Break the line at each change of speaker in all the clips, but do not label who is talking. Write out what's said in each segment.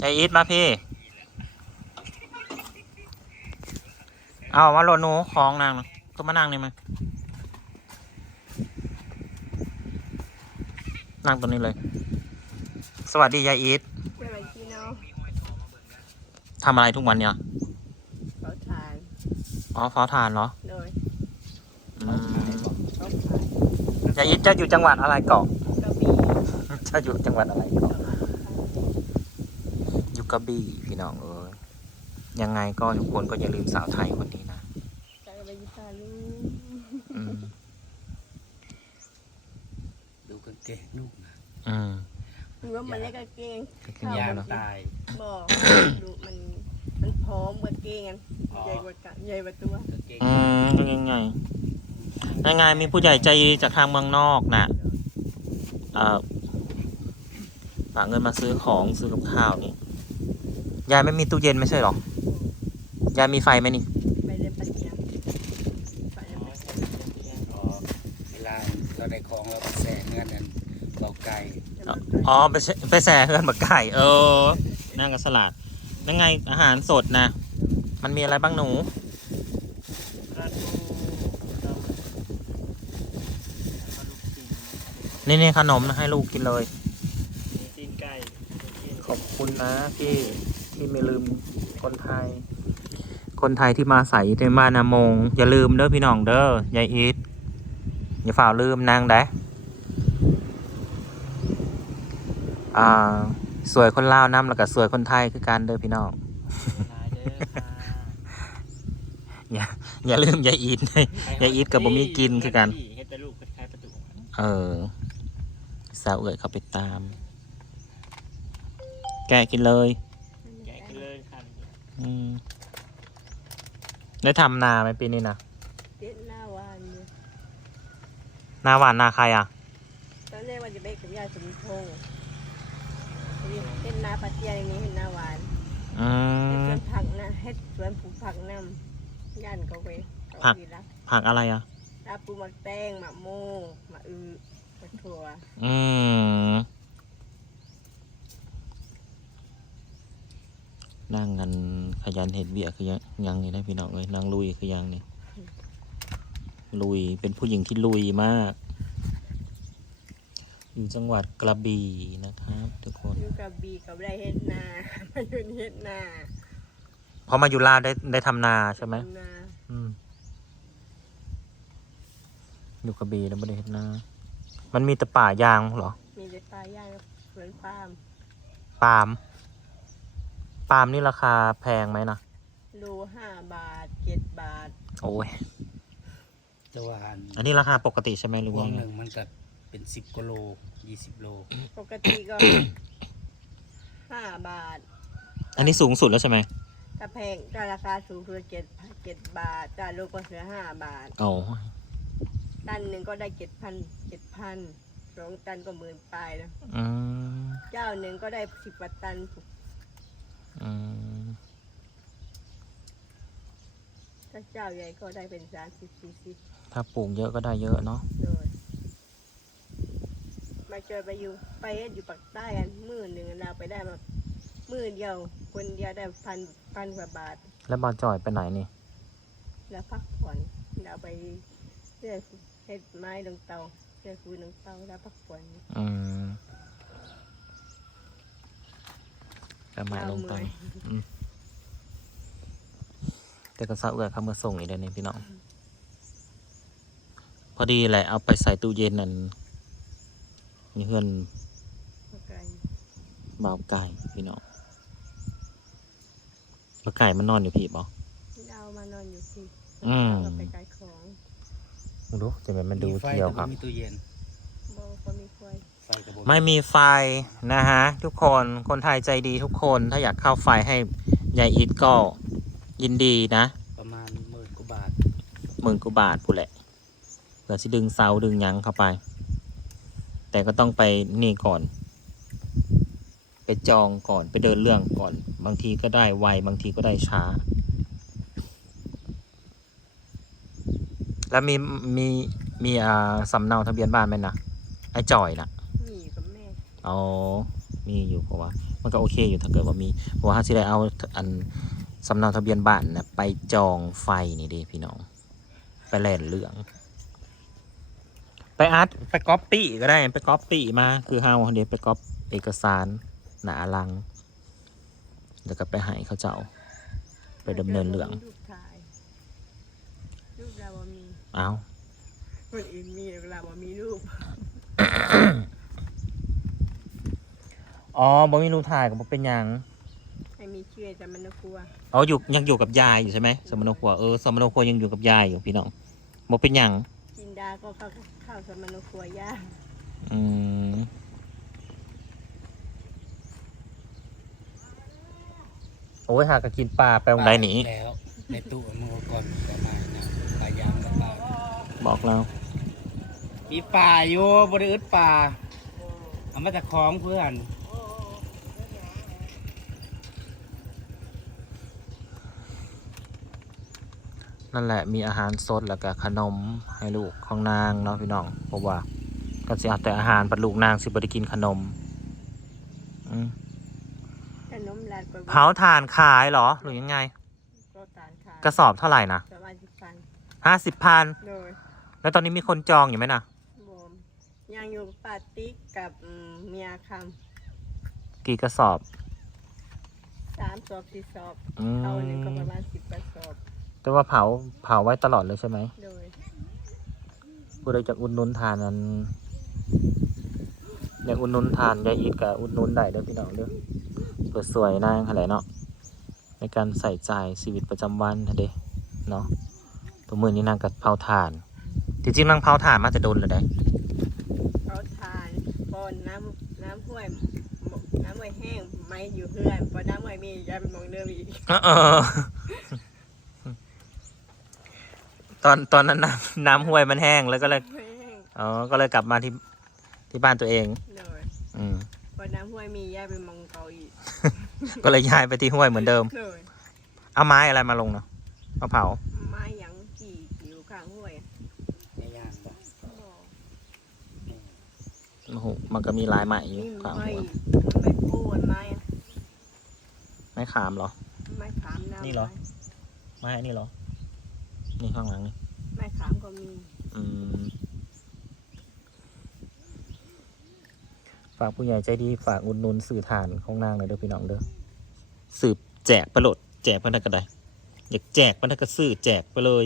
ยายอีทมาพี่เอาว่าโลหนูของนางก็มานั่งนี่มานั่งตรงนี้เลยสวัสดียายอีท
สวัสดีเนาะ
ทำอะไรทุกวันเนี่ย
เผาถ่าน
อ๋อเผาถ่านเหรอ
เลย
ยายอีทจะอยู่จังหวัดอะไรเกาะ
กระบี่
จะอยู่จังหวัดอะไรเกาะอยู่กระบี่พี่น้องยังไงก็ทุกคนก็อย่าลืมสาวไทยคนนี้นะ
จากไปยิตาลู
ดูกางเกงลูกนะ
ดูว่ามันเล็กกางเกง
ยางตาย
บอกดูมันพร้อมกางเกงกันใหญ่กว่ากันใหญ่กว่าตัว
ยังไงยังไงมีผู้ใหญ่ใจดีจากทางเมืองนอกน่ะฝากเงินมาซื้อของซื้อกับข้าวนี่ยายไม่มีตู้เย็นไม่ใช่หรอยายมีไฟไหมนี่
ไปเรียนปัญญา
เวลาเราได้ของเราแสงเงินนั้นเราไก่
อ๋อไปแส่เงินบักไก่นั่งกับสลัดยังไงอาหารสดนะมันมีอะไรบ้างหนูนี่ขนมนะให้ลูกกินเลย
ตีนไก่
ขอบคุณนะที่ไม่ลืมคนไทยที่มาใส่ในบ้านนามงอย่าลืมเด้อพี่น้องเด้อยายอีทอย่าฝ่าลืมนางได้สวยคนลาวน้ำแล้วก็สวยคนไทยคือกันเด้อพี่น้องอย่าลืมยายอีทยายอีทกับบ่มีกินคือกันสาวเอ๋ยเขาไปตามแกะกินเลยได้ทำนาไหมปีนี้นะ
หน้าหวาน
นาหวานนาใครอ่ะ
ตอนแรกว่าจะไปกับยาสมพงษ์เห็นนาปลาเจียอย่างนี้เห็นหน้าหวานเห็ดสวนผักนะเห็ดสวนปลูกผักน้ำย่านเขาไป
ผักอะไรอ่ะ
ลาปูหมักแตงหมักโม่หมักหมักถั่ว
นั่งกันขยันเห็ดเบี้ยคือยังนี่นะพี่น้องเลยนั่งลุยคือยังนี่ลุยเป็นผู้หญิงที่ลุยมากอยู่จังหวัดกระบี่นะครับทุกคน
อยู่กระบี่กับไรเฮ็ดนามาอยู่เฮ็ดนา
พอมาอยู่ลาวได้ทำนาใช่ไหมอยู่กระบี่แล้วไม่ได้เฮ็ดนามันมีแต่ป่ายางเหรอ
มีแต่ป่ายางสวนปาล์ม
ปาล์มนี่ราคาแพงไหมนะ
โล5 บาท7 บาท
โอ้ย
จะว่า
อันนี้ราคาปกติใช่ไหมหรือว่า
หนึ่งมันก็เป็น10 กิโล20 โล
ปกติก็5 บาท
อันนี้สูงสุดแล้วใช่ไหม
ถ้าแพงถ้าราคาสูงคือ7 บาทถ้าโลก็เหลือ5 บาท
โอ้
ตันหนึ่งก็ได้7,000 2 ตันก็10,000 ปลายแล้วเจ้าหนึ่งก็ได้10 กว่าตันถ้าเจ้าใหญ่ก็ได้เป็น30-40
ถ้าปลูกเยอะก็ได้เยอะเนาะ
มาเจอไปอยู่ปากใต้กันมื้อ 1เราไปได้มามื้อเดียวคนเดียวได้พันกว่าบาท
แล้วมาจ่อยไปไหนนี่
แล้วพักผ่อนเราไปเรื่อยเฮ็ดไม้ลงเตาเรื่อยฟูลงเตาแล้วพักผ่อน
กระหม่ลงเตาแต่ก็สาวเอือเขามาส่งอีกแล้วนี่พี่น้องพอดีแหละเอาไปใส่ตู้เย็นนั่นมีเพื่อนบ่าวไก่พี่น้องบ่าวไก่มันนอนอยู่พี่บ่
เรามานอนอยู่พี่ไปขายของ
ดูจะมันดูเที่ยวครับ
มีตู้เย็น
ไม่มีไฟนะฮะทุกคนไทยใจดีทุกคนถ้าอยากเข้าไฟให้ยายอีทก็ยินดีนะ
ประมาณ10,000 กว่าบาท
10,000 กว่าบาทพูดแหละเผื่อจะดึงเสาดึงยั้งเข้าไปแต่ก็ต้องไปนี่ก่อนไปจองก่อนไปเดินเรื่องก่อนบางทีก็ได้ไวบางทีก็ได้ช้าแล้วมีสำเนาทะเบียนบ้านไหมนะไอ้จอยนะ
มีกับแม่
อ๋อมีอยู่เพราะว่ามันก็โอเคอยู่ถ้าเกิดว่ามีเพราะว่าเขาสิได้เอาอันสำเนาทะเบียนบ้านนะไปจองไฟนี่เด้พี่น้องไปแล่นเหลืองไปอาร์ตไปก๊อปปี้ก็ได้ไปก๊อปปี้มาคือเฮาเดี๋ยวไปก๊อปเอกสารหนาอลังแล้วก็ไปให้เขาเจ้าไปดำเนินเรื่อง
รูปถ่ายรูปเราบ่มี
เอา
คนอื่นมีแต่เราบ่มีรูป
อ๋อบ่มีรูปถ่ายก็บ่เป็นหยัง
ให้มีชื่อแต่มันน่ากลัว
อ๋อยังอยู่กับยายอยู่ใช่ไหมสมณครัวสมณครัวยังอยู่กับยายอยู่พี่น้องบ่เป็นหยัง
กินดาก็เข้าสมนครัวย่าง
อืมโอ้ยหากกินปลาไปตรงใดหนี
แล้วในตู้มือก่อนจะมาเนี่ยปลายางกับปลา
บอกเรา
มีปลาอยู่บริอึดปลาเอามาจากคลองเพื่อน
นั่นแหละมีอาหารสดแล้วก็ขนมให้ลูกของนางเนาะพี่น้องเพราะว่าก็สิเอาแต่อาหารปัดลูกนางสิบ่ได้กินขนมอืม
ขนมลาดกว่า
เผาถ่านขายเหรอหรือยังไง
ก็ตานขาย
กระสอบเท่าไหร่นะ
ประมาณ10,000
50,000
โดย
แล้วตอนนี้มีคนจองอยู่ไหมนะ
บ่มยังอยู่กับป้าติ๊กกับเมียค
กี่กระสอบ
ำ3 สอบ 4 สอบ
อืม
เอาหนึ่งก็ประมาณ10 กระสอบ
แต่ว่าเผาไว้ตลอดเลยใช่ไหม
โดย
ผู้ใดจากอุดหนุนทานนั้นอยากอุดหนุนทานยายอีทกับอุดหนุนได้เด้อพี่น้องเด้อเปิดสวยนางอะไรเนาะในการใส่ใจชีวิตประจำวันนะเด้เนาะตัวมือนี้นางกับเผาถ่านจริงๆนางเผาถ่านมาแต่โดนเลยได้
เขาทานปอนน้ำห้วยแห้งไม่อยู่เพื่อนพอน้ำห้วยมียายไปมองเดิมอีก
เออตอนนั้นน้ำห้วยมันแห้งแล้วก็เลย
แห้ง
อ๋อก็เลยกลับมาที่บ้านตัวเอง
โดย
อืม
พอน้ำห้วยมียายไปมองเขาอีก
ก็เลยย้ายไปที่ห้วยเหมือนเดิม
โดย
เอาไม้อะไรมาลงเนาะมาเผา
ไม้หยังขี่อยู่ข้างห้วยอะ
ในย่างบ่
บ่
โอ้โหมันก็มีลายใหม่อยู่
นี่
ขวาง
ไม้
หัว
ไม้โพนไม้อะ
ไม้ขามเหรอ
ไม้ขามน้ำ
นี่เหรอ ไม้อันนี้เหรอ นี่ข้างหลังนี่
ไม้ขามก็มี
อืมฝากผู้ใหญ่ใจดีฝากอุดหนุนสื่อฐานของนางหน่อยเด้อพี่น้องเด้อสืบแจกประโหลดแจกเพื่อนได้ก็ได้อยากแจกเพื่อนได้ก็ซื้อแจกไปเลย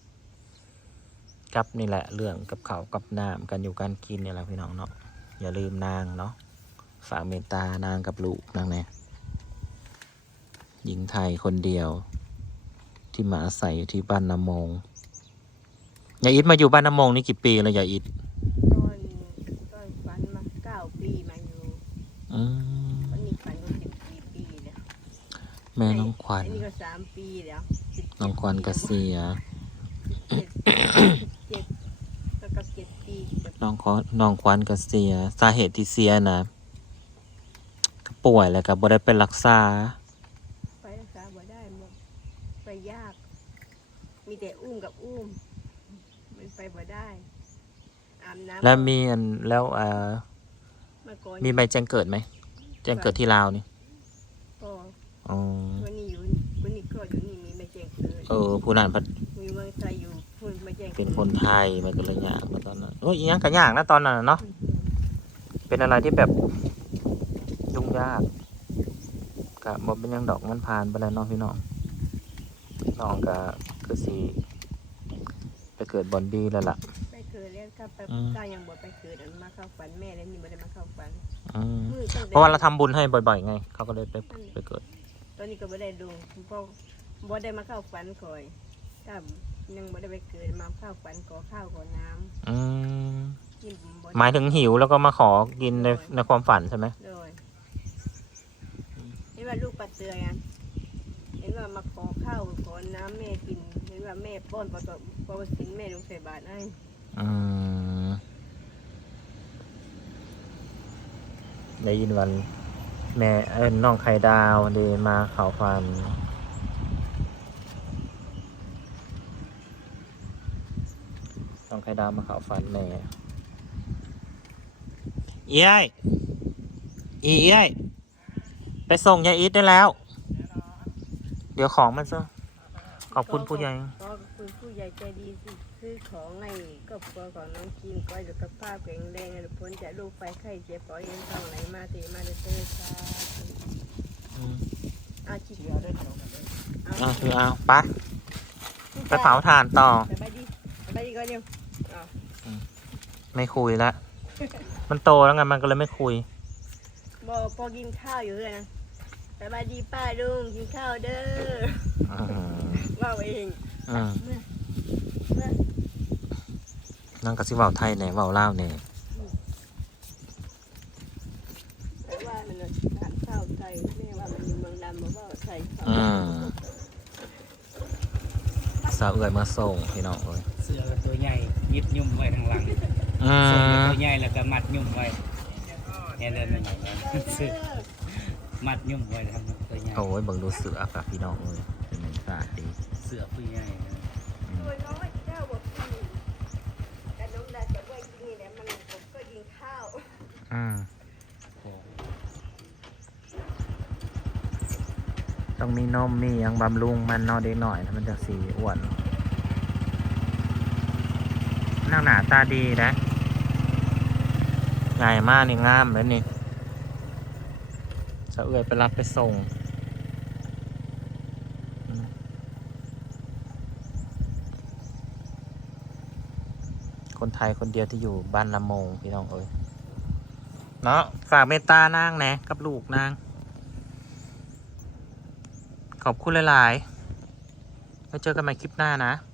ครับนี่แหละเรื่องกับเขาวกับน้ำกันอยู่การกินเนี่ยแหละพี่น้องเนาะอย่าลืมนางเนาะฝากเมตตานางกับลูกนางเนี่ยหญิงไทยคนเดียว ที่มาอาศัยอยู่ที่บ้านนาโมงยายอิดมาอยู่บ้านนาโมงนี่กี่ปีแล้วยายอิด
ตอนฝันมา9 ปีมาอยู่
อืม
วันนี้ฝันก็14 ปีแล้ว
แม่น้องขวัญ
อันนี้ก็3 ปีแล้ว
น้องขวัญก็เสีย
7แล้วก็7 ปีกับ
น้องขวัญก็เสียสาเหตุที่เสียนะก็ป่วยแล้วก็บ่ได้ไปรักษา
ไปรักษาบ่ได้หมดไปยาก มีแต่อุ้มกับอุ้มมันไปบ่ได้อาบน้ำ
แล้วมีอันแล้ว
เมื่อก่อน
มีใบแจ้งเกิดไหมแจ้งเกิดที่ลาวนี่
ก็
อ๋อ
วันนี้อยู่วันนี้ก็อยู่นี่มีไม่แจ้งเกิด
ผู้นั้นพัด
มีเมืองไทยอยู่พูดไม่แจ้ง
เป็นคนไทยมันก็เลยยากมาตอนนั้นโอ้ยอีหยังก็ยากนะตอนนั้นน่ะเนาะเป็นอะไรที่แบบยุ่งยากกะบ่เป็นหยังดอกมันผ่านไปแล้วเนาะพี่น้องน้องก็คือสิไปเกิดบอนดีแล้วล่ะ
ไปเกิดแล้วก็ไป
อืม
ก็ยังบ่ไปเกิดอันมาเข้าฝันแม่แล้วนี่บ่ได้มาเข้าฝัน
อืม
มื้อตั้งแต่
เพราะว่าเราทำบุญให้บ่อยๆไงเขาก็เลยไปเกิด
ตอนนี้ก็บ่ได้ดูเพราะบ่ได้มาเข้าฝันก่อยถ้ายังบ่ได้ไปเกิดมาเข้าฝันก่อข้าวก่อน้ำ
อืม
กินบ่
หมายถึงหิวแล้วก็มาขอกินในความฝันใช่ไหม
โดยเห็นว่าลูกปลาเตือยอ่ะเห็นว่ามาขอข้าวขอน้ำแม่กินเห็นว่าแม่ป้อนปอสินแม่ลงใส่บาตรให้
อืมได้ยินวันแม่น้องไข่ดาวเดมาเขาฟันน้องไข่ดาวมาเขาฟันแม่เอ้ยเอ้ยไปส่งยายอีทได้แล้ว เดี๋ยวของมันซะขอบคุณผู้ใหญ่
ขอบคุณผู้ใหญ่ใจดีที่ซื้อของให้ครอบครัวของน้องกินก็สุขภาพแข็งแรงและพ้นจากโรคไฟไข้เจ็บปอดเอ็นท้องไหลมาเตมาเตค่ะ เอาชิบ
เอาคือเอาไปไปเผาถ่านต่อ
สบายดีก่อนเดียว
ไม่คุยละมันโตแล้วไงมันก็เลยไม่คุย
บอกพอกินข้าวอยู่เลยนะสบายดีป้าลุงกินข้าวเด้อ
อืม
ว่าเอง
อืม
เมื่อ
นั่งกับสิเว่าไทยเนี่ยเว่าลาวเนี่ย
แต่ว่ามันทานข้าวใส่แม่ว่ามันอยู่เมืองดำบอกว่าใส่ข้าว
อืมสาวเอื่อยมาส่งพี่น้องเอ้ย
เสือกับตัวใหญ่ยึดยุ่มไว้ทางหลัง
อื
ส่วนกับ
ม
ตัวใหญ่แล้วก็มัดยุ่มไว้เนี่ยเดินไม่ไหวแล้วเสือมัดยุ่มไว้ทางตัวใหญ่
โอ้ยเบิ่งดูเสือกับพี่น้องเอ้ยเป็นไงสะอาดดี
เสือผู้ใหญ่นะ
ตัวน้อยเจ้าบอกกินแต่น้องดาจะว่ากินนี่แหละมันผมก็กินข้าว
อืม
โอ้
ต้องมีนมมีหยังบำรุงมันเนอเด็กหน่อยถ้ามันจะสีอ้วนนั่งหนาตาดีนะใหญ่มากนี่งามเลยนี่สาวเอื่อยไปรับไปส่งอืมคนไทยคนเดียวที่อยู่บ้านละโมงพี่น้องเอ้ยเนาะฝากเมตตานางนะกับลูกนาง ขอบคุณหลายๆไว้เจอกันใหม่คลิปหน้านะ